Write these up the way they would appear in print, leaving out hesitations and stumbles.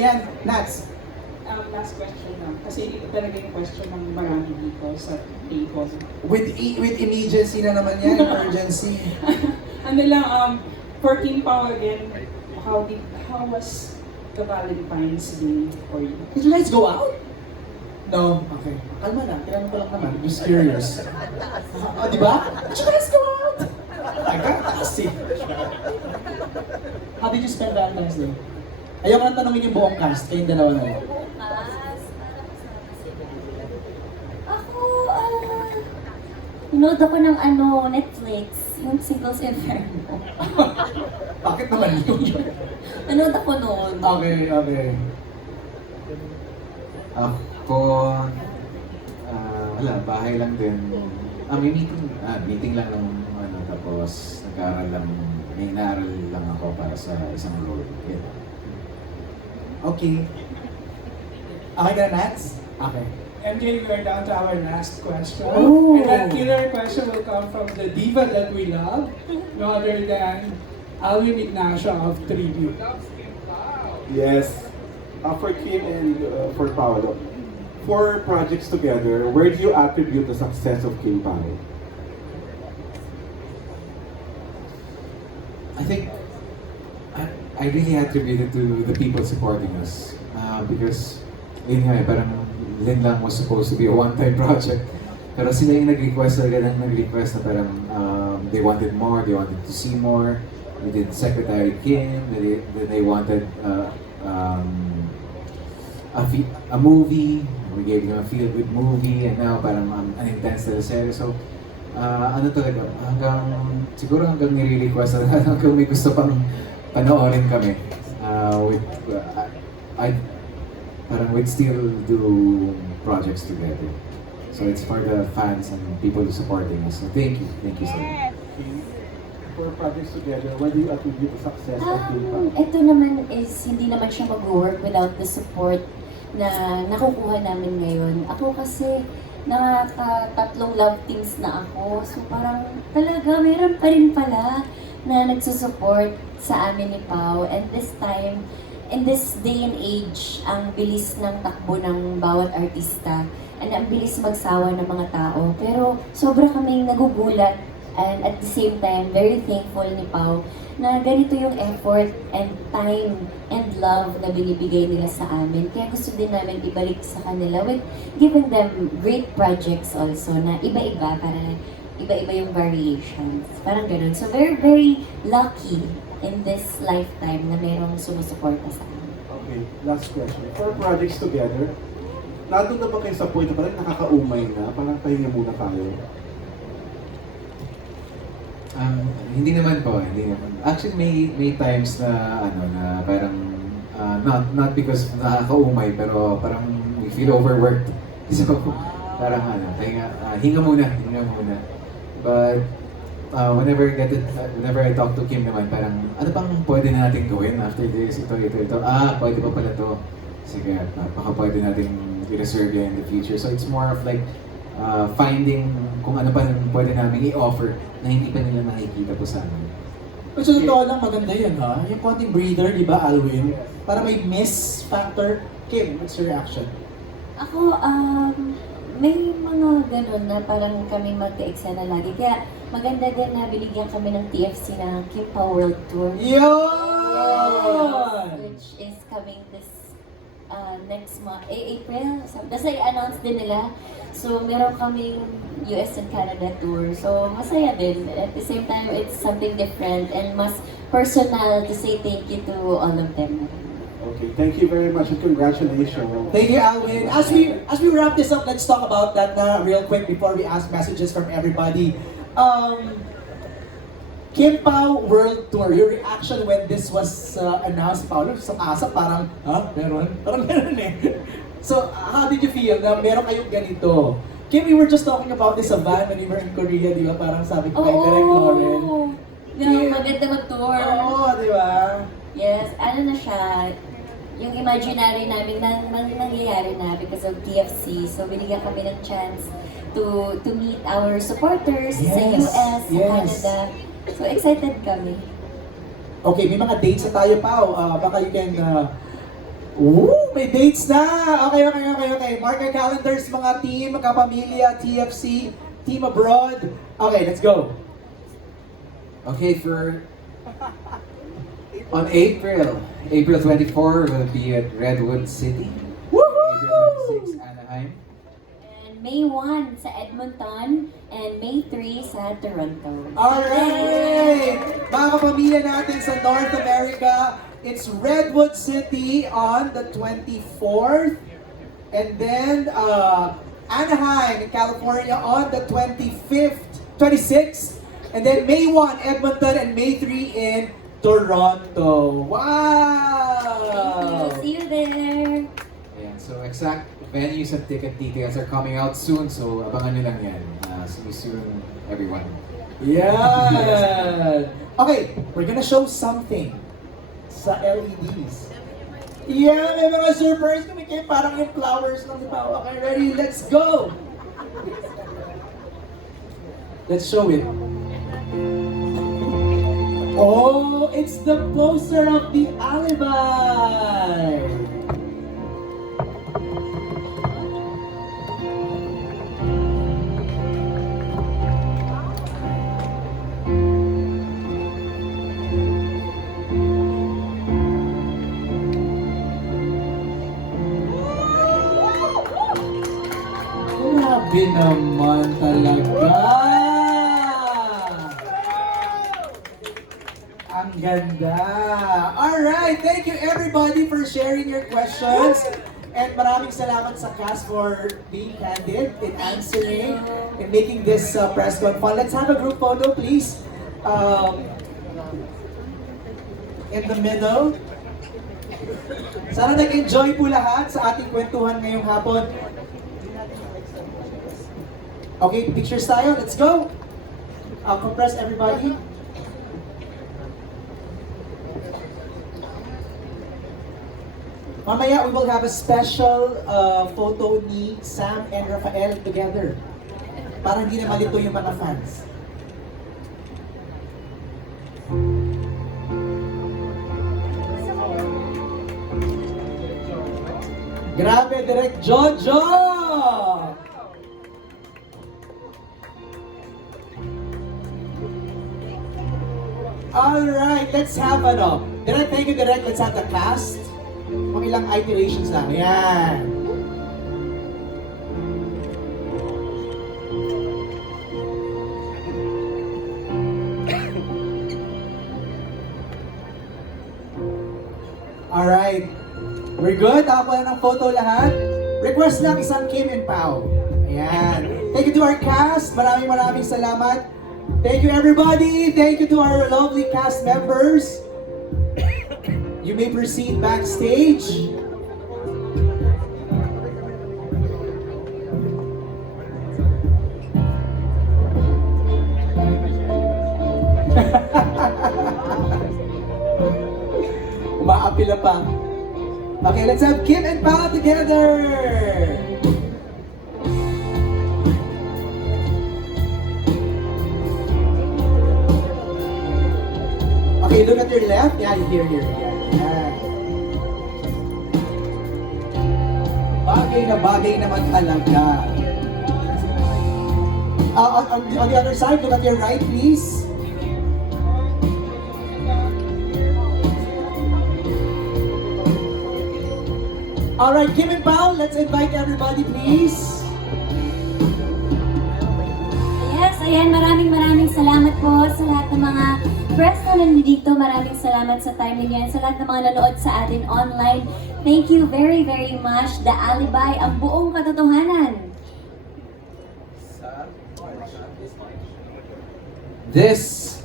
Yan, Nats. Last question lang. Kasi ito talaga yung question ng marami dito sa table. With immediacy na naman yan, emergency. Ano lang, for Kim Pao again, how was the Valentine's Day for you? Did you guys go out? No? Okay. Kalma na, kailangan ko lang naman. Just curious. Di ba? Did you guys go out? I got see. How did you spend Valentine's Day? Ayoko nang tanongin yung buong cast, kayong dalawa na lang. Nanood ako ng Netflix, yung Singles Inferno. Bakit naman yun? Nanood ako noon. Okay, okay. Ako, wala, bahay lang din. May meeting lang ng tapos may inaaral lang ako para sa isang role. Yeah. Okay. Okay ka na, Nats? Okay. MJ, we are down to our last question. Oh. And that killer question will come from the diva that we love, no other than Alvin Ignacio of Tribute. Yes. For Kim and for Paolo, 4 projects together, where do you attribute the success of Kim Pao? I think I really attribute it to the people supporting us. Because, yun nga parang Lin lang was supposed to be a one-time project. Pero sila yung nag-request talaga ng nag-request na parang they wanted more, they wanted to see more. We did Secretary Kim, they wanted a movie. We gave them a feel-good movie, and now parang an intense teleserye. So, talaga, siguro hanggang nire-request na hanggang may gusto pang panoorin kami. We'd still do projects together. So it's for the fans and people supporting us. So thank you so much. For projects together, where do you attribute the success of Kim Pao? Ito naman is, hindi naman siya mag-work without the support na nakukuha namin ngayon. Ako kasi, nakaka-3 love teams na ako. So parang talaga, mayroon pa rin pala na nagsusupport sa amin ni Pao. And this time, in this day and age, ang bilis ng takbo ng bawat artista and ang bilis magsawa ng mga tao. Pero sobra kaming nagugulat and at the same time, very thankful ni Pao na ganito yung effort and time and love na binibigay nila sa amin. Kaya gusto din namin ibalik sa kanila with giving them great projects also na iba-iba para iba-iba yung variations. Parang ganun. So very, very lucky in this lifetime na merong sumusuporta sa amin. Okay, last question. For projects together, nandun na ba kayo sa point na parang nakakaumay na? Parang pahinga muna tayo? Hindi naman po, hindi naman. Actually, may times na na parang not because nakakaumay, pero parang we feel overworked. So parang hinga muna. But whenever I talk to Kim naman, parang ano bang pwede natin gawin after this, ito. Pwede pa pala to. Sige, baka pwede natin i-reserve yan in the future. So it's more of like finding kung ano pa pwede namin i-offer na hindi pa nila nakikita po sa amin. Pero sa totoo lang, maganda yun ha. Yung konting breather, di ba, Alwin? Para may miss factor. Kim, what's your reaction? Ako, may mga ganun na parang kami mag-eksena lagi. Kaya maganda din na binigyan kami ng TFC na Kim Pao World Tour. Yun! Which is coming this next month, April. Basta i-announce din nila. So, meron kaming US and Canada tour. So, masaya din. At the same time, it's something different and mas personal to say thank you to all of them. Okay, thank you very much and congratulations. Thank you, Alwin. As we wrap this up, let's talk about that real quick before we ask messages from everybody. Kim Pao World Tour, your reaction when this was announced, Paolo, sa asa parang, meron? Parang meron eh. So, how did you feel na meron kayong ganito? Kim, we were just talking about this sa van when we were in Korea, di ba? Parang sabi ko kay Direk Lauren. Maganda mag-tour. Oo, di ba? Yes, ano na siya, yung imaginary namin nangyayari na because of TFC. So, binigyan kami ng chance to meet our supporters sa US, sa Canada. So, excited kami. Okay, may mga dates na tayo pa. Baka you can Woo! May dates na! Okay. Mark your calendars, mga team, kapamilya, TFC, team abroad. Okay, let's go. Okay, on April 24 will be at Redwood City. April 26, Anaheim. And May 1 sa Edmonton and May 3 sa Toronto. Alright! Mga kapamilya natin sa North America, it's Redwood City on the 24th. And then Anaheim in California on the 26th. And then May 1, Edmonton, and May 3 in Toronto. Wow! See you there! Ayan, so exact venues and ticket details are coming out soon, so abangan nyo lang yan. See you soon, everyone. Yeah. Okay, we're gonna show something sa LEDs. Yeah, may mga surprise kami kayo, parang yung flowers lang, di ba? Okay, ready? Let's go! Let's show it. Oh, it's the poster of the Alibi! Grabe naman talaga! Ang ganda! Alright, thank you everybody for sharing your questions. And maraming salamat sa cast for being candid in answering and making this press con fun. Let's have a group photo, please. In the middle. Sana nag-enjoy po lahat sa ating kwentuhan ngayong hapon. Okay, pictures tayo. Let's go. Compress everybody. Mamaya, we will have a special photo ni Sam and Rafael together. Para hindi na malito yung mga fans. Grabe, Direk Jojo! Alright, let's have Direk, thank you, Direk. Let's have the cast. Mga ilang iterations lang. Yan. Alright. We're good? Nakakuha na ng photo lahat? Request lang isang Kim and Pao. Ayan. Thank you to our cast. Maraming salamat. Thank you everybody. Thank you to our lovely cast members. You may proceed backstage. Umaapila pa. Okay, let's have Kim and Pao together. Okay, look at your left. Yeah, here. Yeah. Bagay naman talaga. On the other side, look at your right, please. Alright, Kim and Pao, let's invite everybody, please. Yes, ayan, maraming salamat po sa lahat ng mga press na nandito. Maraming salamat sa time niyan, sa lahat ng mga nanood sa atin online. Thank you very much. The Alibi, ang buong katotohanan. This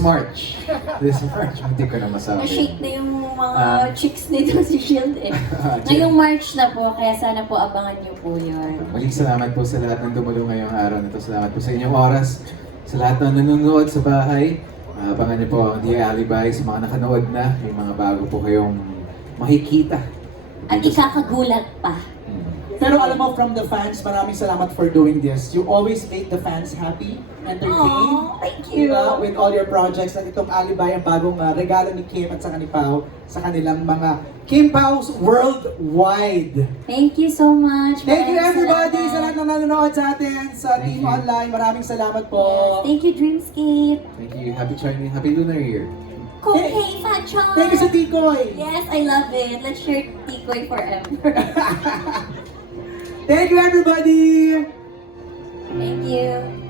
March, hindi ko na masabi. Na-shake na yung mga chicks nito si Shield eh. Ngayong March na po, kaya sana po abangan niyo po yun. Muling salamat po sa lahat ng dumulong ngayong araw na ito. Salamat po sa inyong oras. Sa lahat ng nanonood sa bahay. Abangan niyo po ang The Alibi sa mga nakanood na. May mga bago po kayong makikita. At ikakagulat pa. Pero alam mo, from the fans, maraming salamat for doing this. You always make the fans happy, entertained. Aw, thank you. Diba? With all your projects. At itong Alibay, ang bagong regalo ni Kim at saka ni Pao sa kanilang mga Kim Pao's Worldwide. Thank you so much. Thank you Maraming everybody salamat. sa lahat ng nanonood sa atin sa Thank Team you. Online. Maraming salamat po. Yes. Thank you, Dreamscape. Thank you. Happy Chinese, Happy Lunar Year. Kohei Fachan. Thank you sa Tikoy. Yes, I love it. Let's share Tikoy forever. Thank you everybody. Thank you.